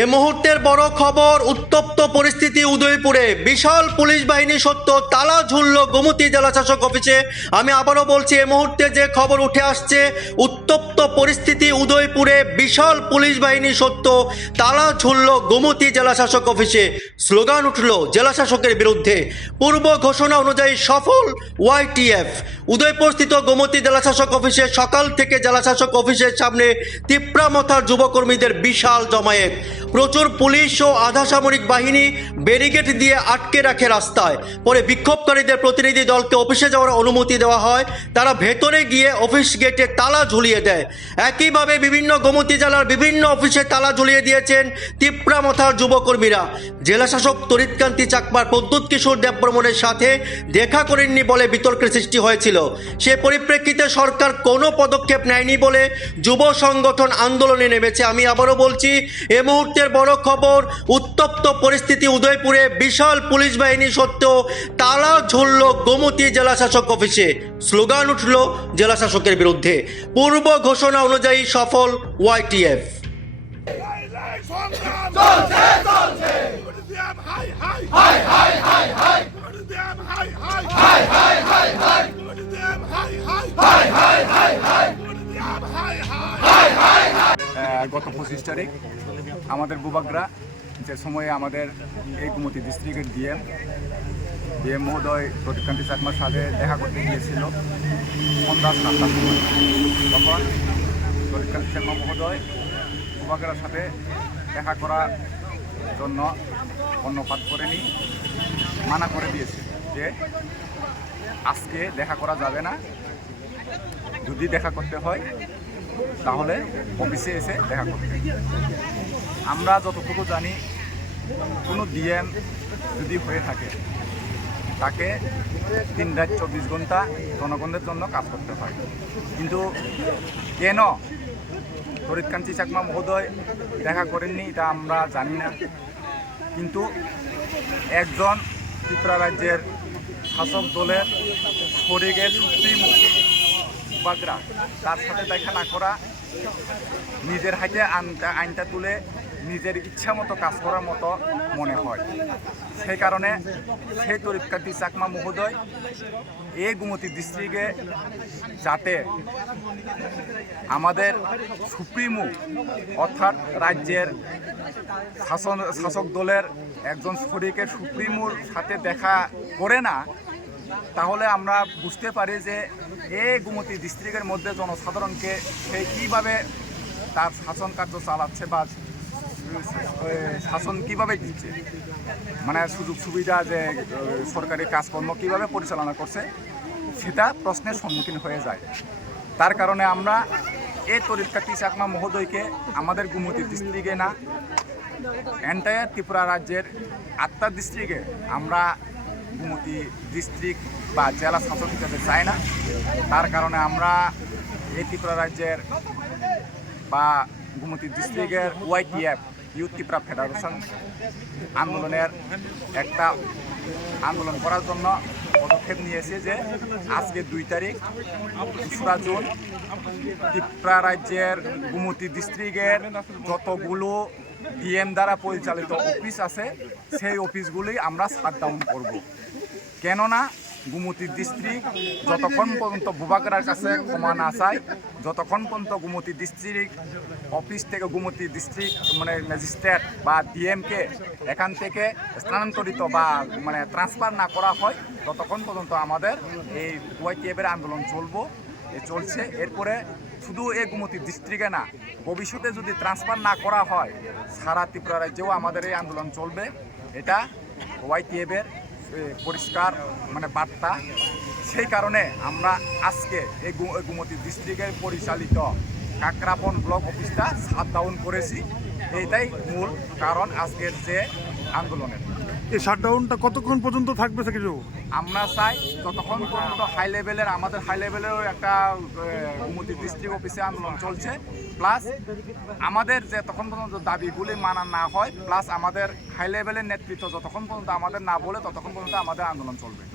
এ মুহূর্তের বড় খবর, উত্তপ্ত পরিস্থিতি উদয়পুরে। বিশাল পুলিশ বাহিনী সত্য তালা ঝুলল গোমতী জেলা শাসক অফিসে। আমি আবারও বলছি, এ মুহূর্তে যে খবর উঠে আসছে, উত্তপ্ত পরিস্থিতি উদয়পুরে। বিশাল পুলিশ বাহিনী সত্য তালা ঝুলল গোমতী জেলা শাসক অফিসে। স্লোগান উঠল জেলা শাসকের বিরুদ্ধে। পূর্ব ঘোষণা অনুযায়ী সফল ওয়াইটিএফ। উদয়পুরস্থিত গোমতী জেলা শাসক অফিসে সকাল থেকে জেলা শাসক অফিসের সামনে তিপ্রামথার যুবকর্মীদের বিশাল জমায়েত। প্রচুর পুলিশ ও আধা সামরিক বাহিনী ব্যারিকেড দিয়ে আটকে রাখে রাস্তায়। পরে বিক্ষোভকারীদের প্রতিনিধি দলকে অফিসে যাওয়ার অনুমতি দেওয়া হয়। তারা ভেতরে গিয়ে অফিস গেটে তালা ঝুলিয়ে দেয়। একইভাবে বিভিন্ন গোমতী জেলার বিভিন্ন অফিসে তালা ঝুলিয়ে দিয়েছেন তিপ্রামথার যুবকর্মীরা। জেলাশাসক তরিৎকান্তি চাকমার প্রদ্যুৎ কিশোর দেববর্মনের সাথে দেখা করেননি বলে বিতর্কের সৃষ্টি হয়েছিল। সে পরিপ্রেক্ষিতে সরকার কোনো পদক্ষেপ নেয়নি বলে যুব সংগঠন আন্দোলনে নেমেছে। আমি আবারও বলছি, এ মুহূর্তের বড় খবর, উত্তপ্ত পরিস্থিতি উদয়পুরে। বিশাল পুলিশ বাহিনী সত্ত্বেও তালা ঝুলল গোমতী জেলা শাসক অফিসে। স্লোগান উঠল জেলা শাসকের বিরুদ্ধে। পূর্ব ঘোষণা অনুযায়ী সফল ওয়াইটিএফ। গত 25 তারিখ আমাদের বুবাগ্রা যে সময়ে আমাদের এই গোমতী ডিস্ট্রিক্টের ডিএম মহোদয় তরিৎকান্তি চাকমার সাথে দেখা করতে গিয়েছিল সন্ধ্যা 7টার সময়। তখন তরিৎকান্তি চাকমা মহোদয় বুবাগ্রার সাথে দেখা করার জন্য কর্ণপাত করেনি, মানা করে দিয়েছে যে আজকে দেখা করা যাবে না, যদি দেখা করতে হয় তাহলে অফিসে এসে দেখা করতে। আমরা যতটুকু জানি, কোনো ডিএম যদি হয়ে থাকে তাকে 3 রাত 24 ঘন্টা জনগণের জন্য কাজ করতে হয়। কিন্তু কেন তরিৎকান্তি চাকমা মহোদয় দেখা করেননি এটা আমরা জানি না। কিন্তু একজন ত্রিপুরা রাজ্যের শাসক দলের শরীরের সুপ্রিমো বুবাগ্রা, তার সাথে দেখা না করা, নিজের হাতে আইনটা তুলে নিজের ইচ্ছা মতো কাজ করার মতো মনে হয়। সেই কারণে সেই তরিৎকান্তি চাকমা মহোদয় এই গোমতী ডিস্ট্রিক্টে যাতে আমাদের সুপ্রিমো অর্থাৎ রাজ্যের শাসক দলের একজন শরিকের সুপ্রিমোর সাথে দেখা করে না, তাহলে আমরা বুঝতে পারি যে এই গোমতী ডিস্ট্রিক্টের মধ্যে জনসাধারণকে সে কীভাবে তার শাসন কার্য চালাচ্ছে বা শাসন কিভাবে দিচ্ছে, মানে সুযোগ সুবিধা যে সরকারি কাজকর্ম কিভাবে পরিচালনা করছে, সেটা প্রশ্নের সম্মুখীন হয়ে যায়। তার কারণে আমরা এই তরিৎকান্তি চাকমা মহোদয়কে আমাদের গোমতী ডিস্ট্রিক্টে না, এন্টায়ার ত্রিপুরা রাজ্যের 8টা ডিস্ট্রিক্টে আমরা গোমতী ডিস্ট্রিক্ট বা জেলা শাসক হিসেবে চাই না। তার কারণে আমরা এই ত্রিপুরা রাজ্যের বা গোমতী ডিস্ট্রিক্টের ওয়াইটিএফ ইউথ ত্রিপুরা ফেডারেশন আন্দোলনের একটা আন্দোলন করার জন্য পদক্ষেপ নিয়েছে যে আজকে 2 তারিখ 2রা জুন ত্রিপুরা রাজ্যের গোমতী ডিস্ট্রিক্টের যতগুলো ডিএম দ্বারা পরিচালিত অফিস আছে সেই অফিসগুলি আমরা শাটডাউন করব। কেননা গোমতী ডিস্ট্রিক্ট যতক্ষণ পর্যন্ত বুবাগ্রার কাছে ক্ষমা না চায়, যতক্ষণ পর্যন্ত গোমতী ডিস্ট্রিক্ট অফিস থেকে গোমতী ডিস্ট্রিক্ট মানে ম্যাজিস্ট্রেট বা ডিএমকে এখান থেকে স্থানান্তরিত বা মানে ট্রান্সফার না করা হয়, ততক্ষণ পর্যন্ত আমাদের এই ওয়াইটিএফের আন্দোলন চলছে। এরপরে শুধু এই গোমতী ডিস্ট্রিক্টে না, ভবিষ্যতে যদি ট্রান্সফার না করা হয় সারা ত্রিপুরা রাজ্যেও আমাদের এই আন্দোলন চলবে। এটা ওয়াইটিএফের পরিষ্কার মানে বার্তা। সেই কারণে আমরা আজকে এই গোমতী ডিস্ট্রিক্টের পরিচালিত কাকরাপন ব্লক অফিসটা শাটডাউন করেছি। এইটাই মূল কারণ আজকের যে আন্দোলনের। এই শাটডাউনটা কতক্ষণ পর্যন্ত থাকবে কিছু? আমরা চাই যতক্ষণ পর্যন্ত আমাদের হাই লেভেলেরও একটা গোমতী ডিস্ট্রিক্ট অফিসে আন্দোলন চলছে, প্লাস আমাদের যে তখন পর্যন্ত দাবিগুলি মানা না হয়, প্লাস আমাদের হাই লেভেলের নেতৃত্ব যতক্ষণ পর্যন্ত আমাদের না বলে ততক্ষণ পর্যন্ত আমাদের আন্দোলন চলবে।